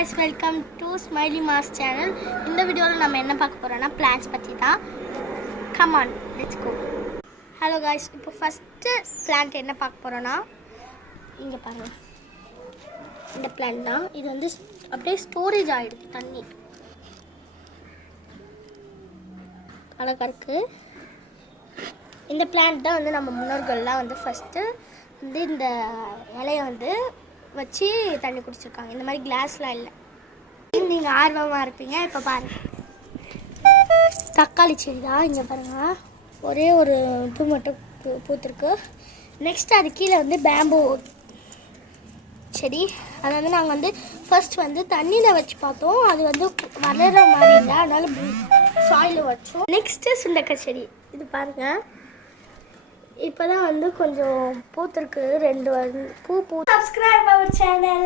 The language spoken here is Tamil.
guys, welcome to Smiley Mars channel. இந்த வீடியோவில் நம்ம என்ன பார்க்க போறோம்னா plants பத்தி தான். Come on, let's go. Hello guys, இப்போ first plant என்ன பார்க்க போறோம்னா இங்க பாருங்க. இந்த plant தான். இது வந்து அப்படியே ஸ்டோரேஜ் ஆயிடுது தண்ணி. அழகா இருக்கு. இந்த plant தான் வந்து நம்ம முன்னோர்கள்லாம் வந்து first வந்து இந்த இலையை வந்து வச்சு தண்ணி குடிச்சிருக்காங்க. இந்த மாதிரி கிளாஸ்லாம் இல்லை. நீங்கள் ஆர்வமாக இருப்பீங்க. இப்போ பாருங்கள், தக்காளி செடி தான். இங்கே பாருங்கள், ஒரே ஒரு பூ மட்டும் பூத்துருக்கு. நெக்ஸ்ட் அது கீழே வந்து பேம்பு செடி. அதை வந்து நாங்கள் வந்து ஃபர்ஸ்ட் வந்து தண்ணியில் வச்சு பார்த்தோம். அது வந்து வளர்கிற மாதிரி இல்லை, அதனால சாயில் வச்சோம். நெக்ஸ்ட்டு சுண்டக்காய் செடி. இது பாருங்கள், இப்போ தான் வந்து கொஞ்சம் பூத்திருக்கு. 2 பூ. Subscribe our channel.